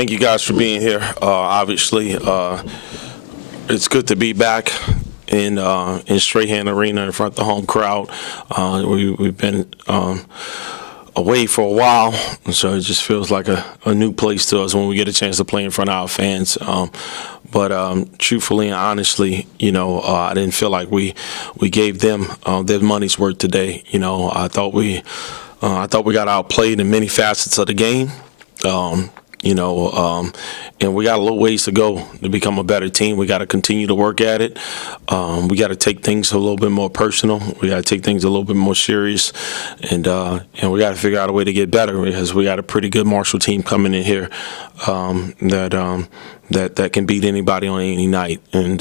thank you guys for being here. Obviously, it's good to be back in Strahan Arena in front of the home crowd. We've been away for a while, so it just feels like a new place to us when we get a chance to play in front of our fans. But truthfully and honestly, I didn't feel like we gave them their money's worth today. I thought we got outplayed in many facets of the game. And we got a little ways to go to become a better team. We got to continue to work at it. We got to take things a little bit more personal. We got to take things a little bit more serious, and we got to figure out a way to get better because we got a pretty good Marshall team coming in here that can beat anybody on any night. And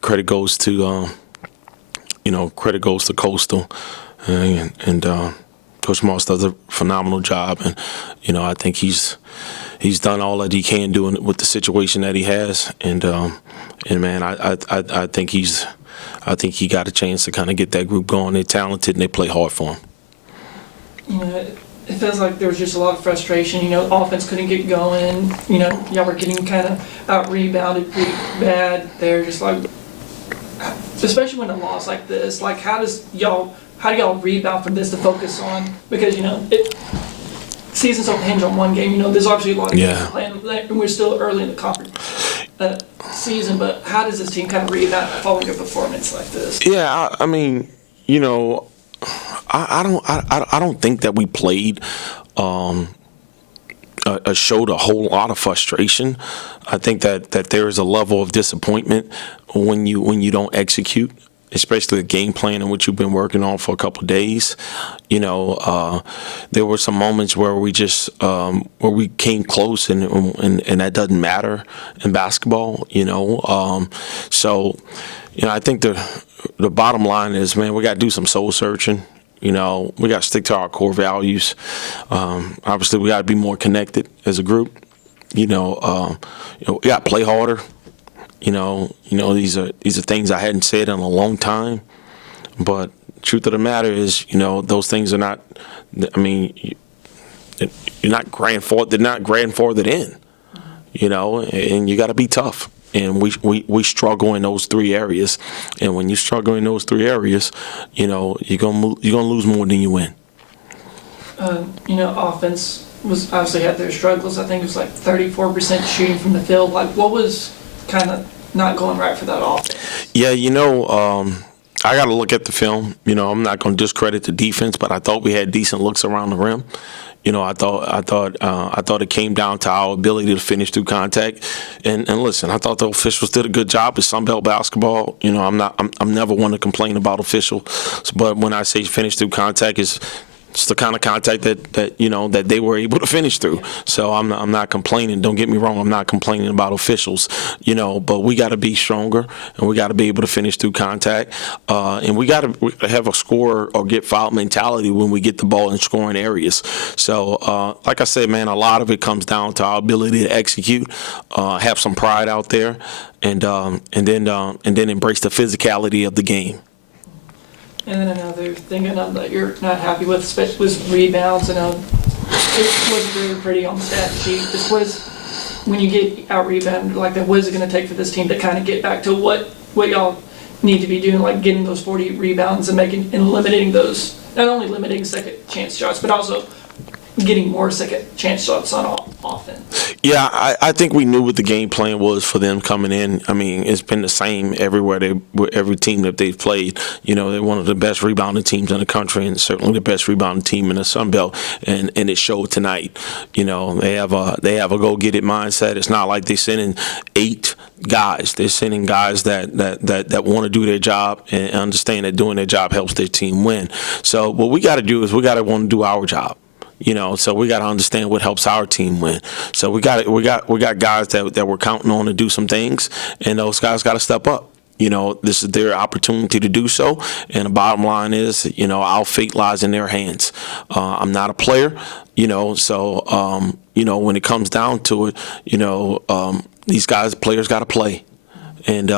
credit goes to Coastal and Coach Moss does a phenomenal job, and I think he's done all that he can do with the situation that he has, and man, I think he got a chance to kind of get that group going. They're talented and they play hard for him. It feels like there was just a lot of frustration. Offense couldn't get going. Y'all were getting kind of out rebounded pretty bad. They're just like, especially when a loss like this, like how do y'all rebound from this to focus on? Because seasons don't hinge on one game. There's obviously a lot of games playing, and we're still early in the conference season. But how does this team kind of rebound following a performance like this? Yeah, I mean, I don't think that we played showed a whole lot of frustration. I think that there is a level of disappointment when you don't execute, especially the game plan in which you've been working on for a couple of days. There were some moments where we just where we came close, and that doesn't matter in basketball. So I think the bottom line is, man, we got to do some soul searching. We got to stick to our core values. Obviously, we got to be more connected as a group. We got to play harder. These are things I hadn't said in a long time, but truth of the matter is, those things are not. I mean, you're not grandfathered. They're not grandfathered in. And you got to be tough. And we struggle in those three areas. And when you struggle in those three areas, you're gonna lose more than you win. Offense was obviously had their struggles. I think it was like 34% shooting from the field. Like, what was kind of not going right for that offense? Yeah, I got to look at the film. I'm not going to discredit the defense, but I thought we had decent looks around the rim. I thought it came down to our ability to finish through contact. And listen, I thought the officials did a good job with Sunbelt basketball. I'm never one to complain about officials, but when I say finish through contact, it's the kind of contact that they were able to finish through. So I'm not complaining. Don't get me wrong. I'm not complaining about officials. But we got to be stronger, and we got to be able to finish through contact. And we got to have a score or get foul mentality when we get the ball in scoring areas. So like I said, man, a lot of it comes down to our ability to execute, have some pride out there, and then embrace the physicality of the game. And then another thing that you're not happy with, especially, was rebounds. It wasn't very pretty on the stat sheet. This was, when you get out rebounded like that, what is it going to take for this team to kind of get back to what y'all need to be doing, like getting those 40 rebounds and eliminating those, not only limiting second chance shots, but also getting more second chance shots on offense? Yeah, I think we knew what the game plan was for them coming in. I mean, it's been the same everywhere. Every team that they've played, they're one of the best rebounding teams in the country, and certainly the best rebounding team in the Sun Belt. And it showed tonight. They have a go get it mindset. It's not like they're sending 8 guys. They're sending guys that want to do their job and understand that doing their job helps their team win. So what we got to do is we got to want to do our job. So we got to understand what helps our team win. So we got guys that we're counting on to do some things, and those guys got to step up. This is their opportunity to do so, and the bottom line is, our fate lies in their hands. I'm not a player, so when it comes down to it, these players got to play. and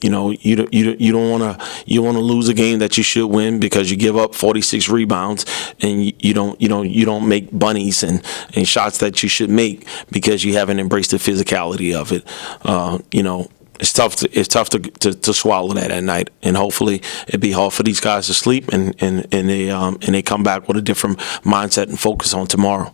you don't want to lose a game that you should win because you give up 46 rebounds and you don't make bunnies and shots that you should make because you haven't embraced the physicality of it. It's tough to swallow that at night, and hopefully it'd be hard for these guys to sleep and they come back with a different mindset and focus on tomorrow.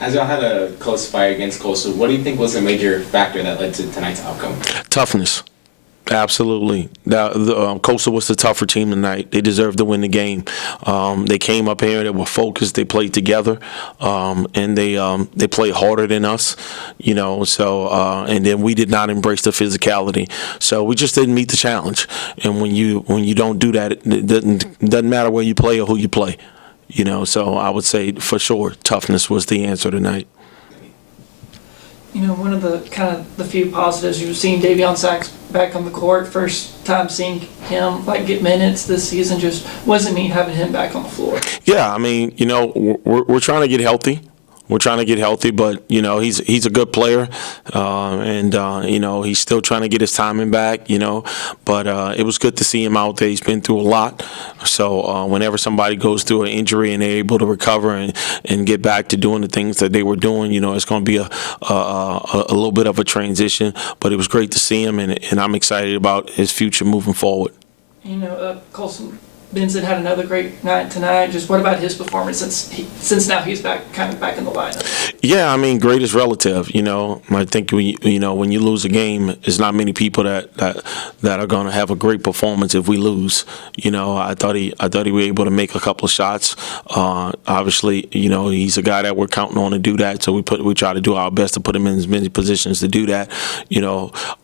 As y'all had a close fight against Coastal, what do you think was a major factor that led to tonight's outcome? Toughness. Absolutely. Coastal was the tougher team tonight. They deserved to win the game. They came up here, they were focused, they played together, and they played harder than us, and then we did not embrace the physicality. So we just didn't meet the challenge. And when you don't do that, it doesn't matter where you play or who you play. So I would say for sure toughness was the answer tonight. One of the few positives you've seen Davion Sachs back on the court. First time seeing him get minutes this season. Just wasn't mean having him back on the floor. Yeah, I mean, we're trying to get healthy. We're trying to get healthy, but he's a good player, and he's still trying to get his timing back. But it was good to see him out there. He's been through a lot, so whenever somebody goes through an injury and they're able to recover and get back to doing the things that they were doing, it's going to be a little bit of a transition. But it was great to see him, and I'm excited about his future moving forward. Colson Benson had another great night tonight. Just what about his performance since now he's back in the lineup? Yeah, I mean, great is relative. I think when you lose a game, there's not many people that are going to have a great performance if we lose. I thought he was able to make a couple of shots. Obviously, he's a guy that we're counting on to do that. So we try to do our best to put him in as many positions to do that.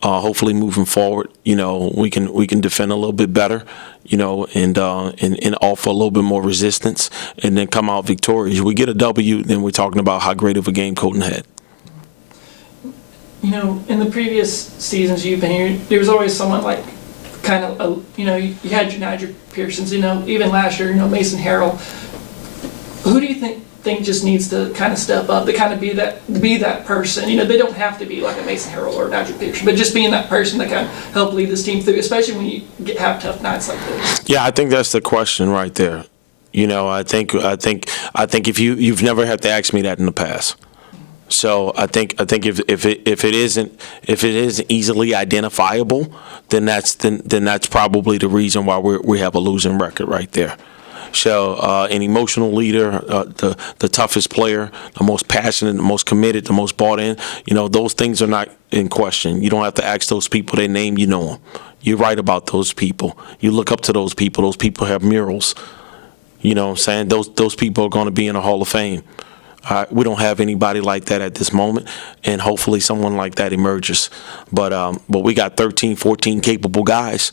Hopefully moving forward, we can defend a little bit better. And offer a little bit more resistance and then come out victorious. We get a W, then we're talking about how great of a game Colton had. In the previous seasons you've been here, there was always someone you had your Nigel Pearsons, even last year, Mason Harrell. Who do you think just needs to kind of step up to kind of be that person? They don't have to be like a Mason Harrell or Nigel Pearson, but just being that person that kind of help lead this team through, especially when you have tough nights like this. Yeah, I think that's the question right there. I think if you've never had to ask me that in the past. So I think if it isn't easily identifiable, then that's probably the reason why we have a losing record right there. So an emotional leader, the toughest player, the most passionate, the most committed, the most bought in, those things are not in question. You don't have to ask those people their name, you know them. You write about those people. You look up to those people. Those people have murals. You know what I'm saying? Those people are going to be in the Hall of Fame. We don't have anybody like that at this moment, and hopefully someone like that emerges. But we got 13, 14 capable guys.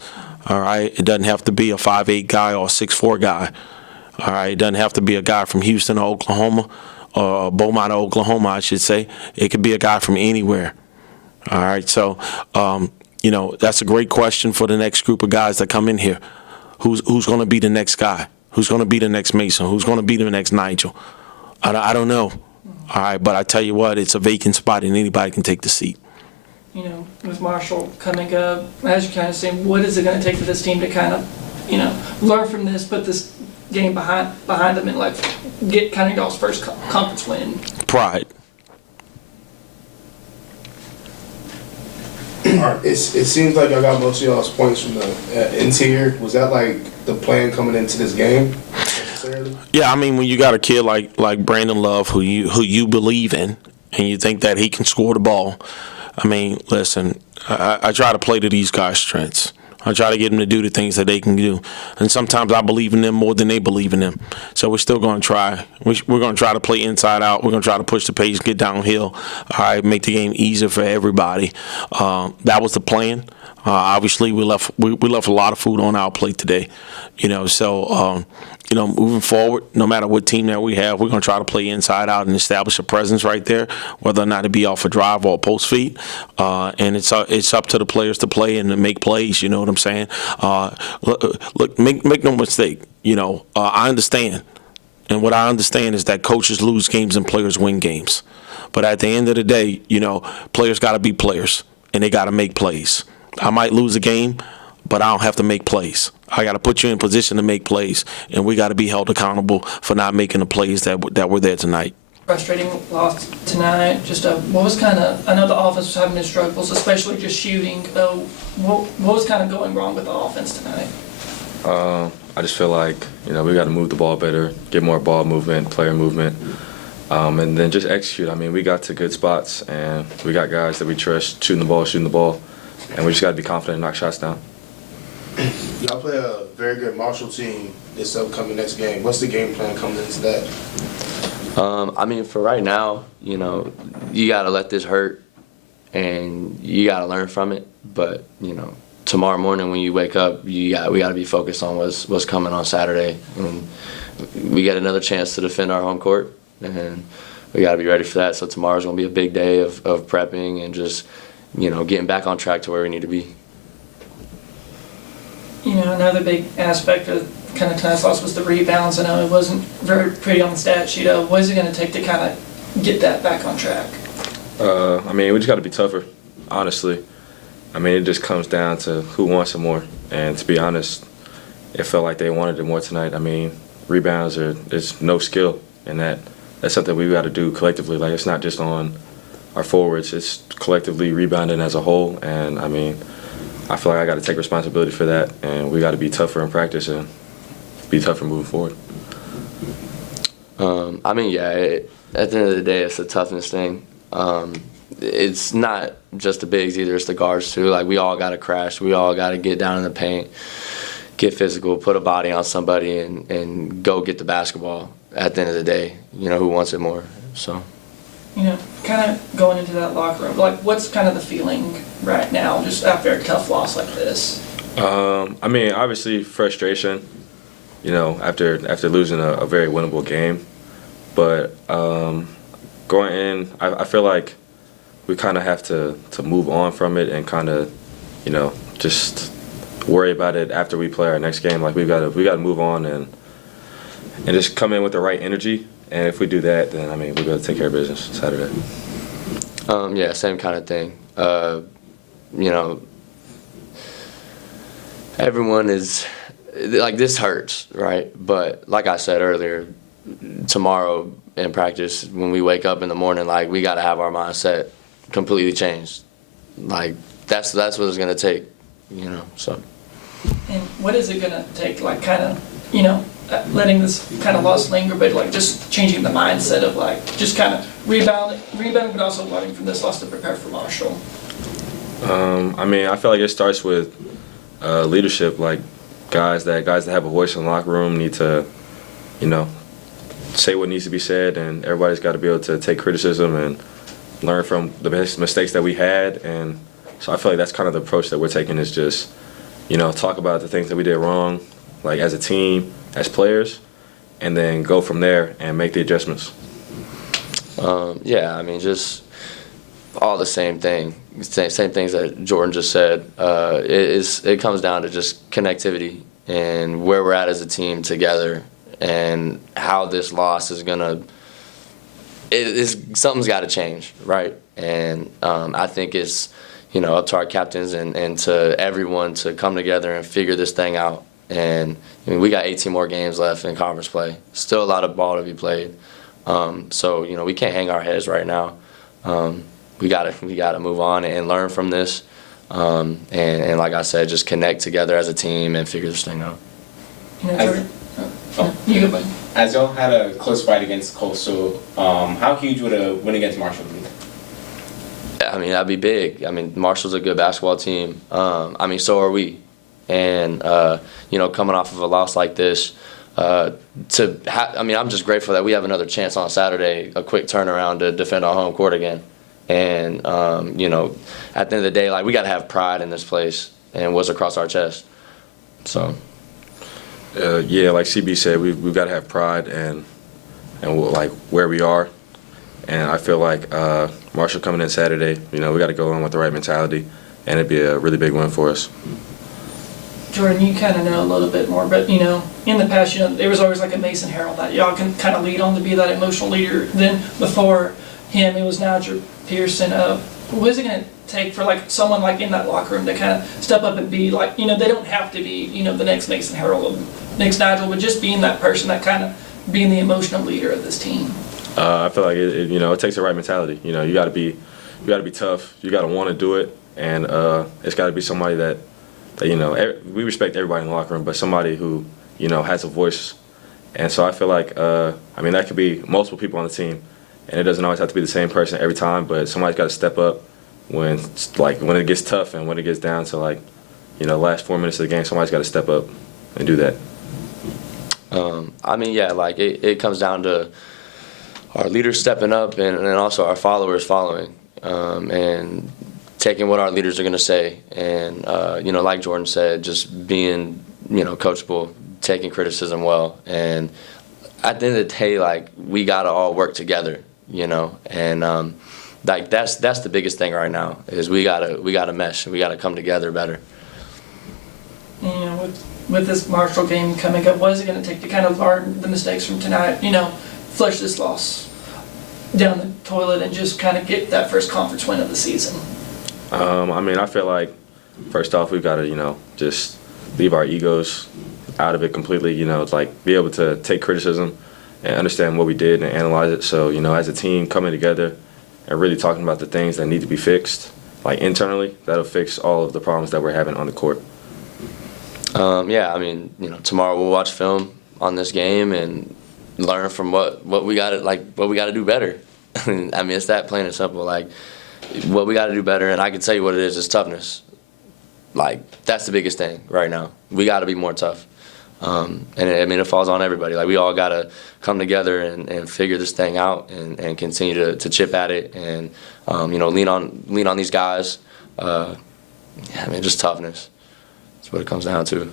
All right, it doesn't have to be a 5'8" guy or a 6'4" guy. All right, it doesn't have to be a guy from Houston or Oklahoma or Beaumont, Oklahoma, I should say. It could be a guy from anywhere. All right, so that's a great question for the next group of guys that come in here. Who's going to be the next guy? Who's going to be the next Mason? Who's going to be the next Nigel? I don't know. All right, but I tell you what, it's a vacant spot and anybody can take the seat. With Marshall coming up, as you kind of saying, what is it going to take for this team to kind of, learn from this, put this game behind them and get kind of y'all's first conference win? Pride. It seems like I got most of y'all's points from the interior. Was that the plan coming into this game? Yeah, I mean, when you got a kid like Brandon Love, who you believe in, and you think that he can score the ball, I mean, listen, I try to play to these guys' strengths. I try to get them to do the things that they can do. And sometimes I believe in them more than they believe in them. So we're still going to try. We're going to try to play inside out. We're going to try to push the pace, get downhill, all right, make the game easier for everybody. That was the plan. Obviously, we left a lot of food on our plate today. Moving forward, no matter what team that we have, we're going to try to play inside out and establish a presence right there, whether or not it be off a drive or a post feed. And it's up to the players to play and to make plays. You know what I'm saying? Look, make no mistake. I understand, and what I understand is that coaches lose games and players win games. But at the end of the day, players got to be players. and they got to make plays. I might lose a game, but I don't have to make plays. I got to put you in position to make plays, and we got to be held accountable for not making the plays that were there tonight. Frustrating loss tonight. Just what was kind of, I know the offense was having its struggles, especially just shooting. What was kind of going wrong with the offense tonight? I just feel like, we got to move the ball better, get more ball movement, player movement, and then just execute. I mean, we got to good spots, and we got guys that we trust shooting the ball, and we just got to be confident and knock shots down. Y'all play a very good Marshall team this upcoming next game. What's the game plan coming into that? I mean, for right now, you got to let this hurt, and you got to learn from it. But, tomorrow morning when you wake up, we got to be focused on what's coming on Saturday. And we get another chance to defend our home court, and we got to be ready for that. So tomorrow's going to be a big day of prepping and just, getting back on track to where we need to be. Another big aspect of kind of tonight's loss was the rebounds. I know it wasn't very pretty on the stat sheet. What is it going to take to kind of get that back on track? I mean, we just got to be tougher, honestly. I mean, it just comes down to who wants it more. And to be honest, it felt like they wanted it more tonight. I mean, rebounds is no skill, and that's something we got to do collectively. Like, it's not just on our forwards, it's collectively rebounding as a whole. And I mean, I feel like I got to take responsibility for that, and we got to be tougher in practice and be tougher moving forward. I mean, yeah, at the end of the day, it's the toughness thing. It's not just the bigs either, it's the guards too. Like, we all got to crash. We all got to get down in the paint, get physical, put a body on somebody, and go get the basketball at the end of the day. Who wants it more? So. Kind of going into that locker room, like, what's kind of the feeling right now, just after a tough loss like this? I mean, obviously frustration, after losing a very winnable game. But going in, I feel like we kind of have to move on from it and kind of, just worry about it after we play our next game. Like, we got to move on and just come in with the right energy. And if we do that, then, I mean, we're going to take care of business Saturday. Yeah, same kind of thing. Everyone is, like, this hurts, right? But like I said earlier, tomorrow in practice, when we wake up in the morning, like, we got to have our mindset completely changed. Like, that's what it's going to take, so. And what is it going to take, like, kind of, letting this kind of loss linger, but like just changing the mindset of like just kind of rebounding, but also learning from this loss to prepare for Marshall? I mean, I feel like it starts with leadership. Like, guys that have a voice in the locker room need to, say what needs to be said, and everybody's got to be able to take criticism and learn from the mistakes that we had. And so I feel like that's kind of the approach that we're taking, is just, talk about the things that we did wrong, like as a team, as players, and then go from there and make the adjustments. Yeah, I mean, just all the same thing. Same things that Jordan just said. It comes down to just connectivity and where we're at as a team together, and how this loss is gonna. Something's got to change, right? And I think it's up to our captains and to everyone to come together and figure this thing out. And I mean, we got 18 more games left in conference play. Still a lot of ball to be played. So we can't hang our heads right now. We gotta move on and learn from this. And like I said, just connect together as a team and figure this thing out. You go, buddy. As y'all had a close fight against Coastal, how huge would a win against Marshall be? I mean, that'd be big. I mean, Marshall's a good basketball team. I mean, so are we. And coming off of a loss like this, I'm just grateful that we have another chance on Saturday, a quick turnaround to defend our home court again. And at the end of the day, like, we got to have pride in this place and what's across our chest. So. Yeah, like CB said, we've got to have pride and like where we are. And I feel like Marshall coming in Saturday, we got to go in with the right mentality, and it'd be a really big win for us. Jordan, you kind of know a little bit more, but in the past, there was always like a Mason Harrell that y'all can kind of lead on to be that emotional leader. Then before him, it was Nigel Pearson. what is it going to take for like someone like in that locker room to kind of step up and be like, they don't have to be, the next Mason Harold, next Nigel, but just being that person, that kind of being the emotional leader of this team? I feel like it takes the right mentality. You got to be tough. You got to want to do it, and it's got to be somebody that we respect everybody in the locker room, but somebody who has a voice. And so I feel like that could be multiple people on the team, and it doesn't always have to be the same person every time. But somebody's got to step up when it gets tough and when it gets down to last 4 minutes of the game. Somebody's got to step up and do that. It comes down to our leaders stepping up and also our followers following and taking what our leaders are going to say. And, like Jordan said, just being, coachable, taking criticism well. And at the end of the day, we got to all work together, and that's the biggest thing right now is we got to mesh. We got to come together better. With this Marshall game coming up, what is it going to take to kind of learn the mistakes from tonight, flush this loss down the toilet and just kind of get that first conference win of the season? I feel like, first off, we've got to, just leave our egos out of it completely, be able to take criticism and understand what we did and analyze it. So, as a team coming together and really talking about the things that need to be fixed, internally, that'll fix all of the problems that we're having on the court. Tomorrow we'll watch film on this game and learn from what we got to do better. It's that plain and simple. What we got to do better, and I can tell you what it is toughness. That's the biggest thing right now. We got to be more tough. It falls on everybody. We all got to come together and figure this thing out and continue to chip at it and lean on these guys. Just toughness. That's what it comes down to.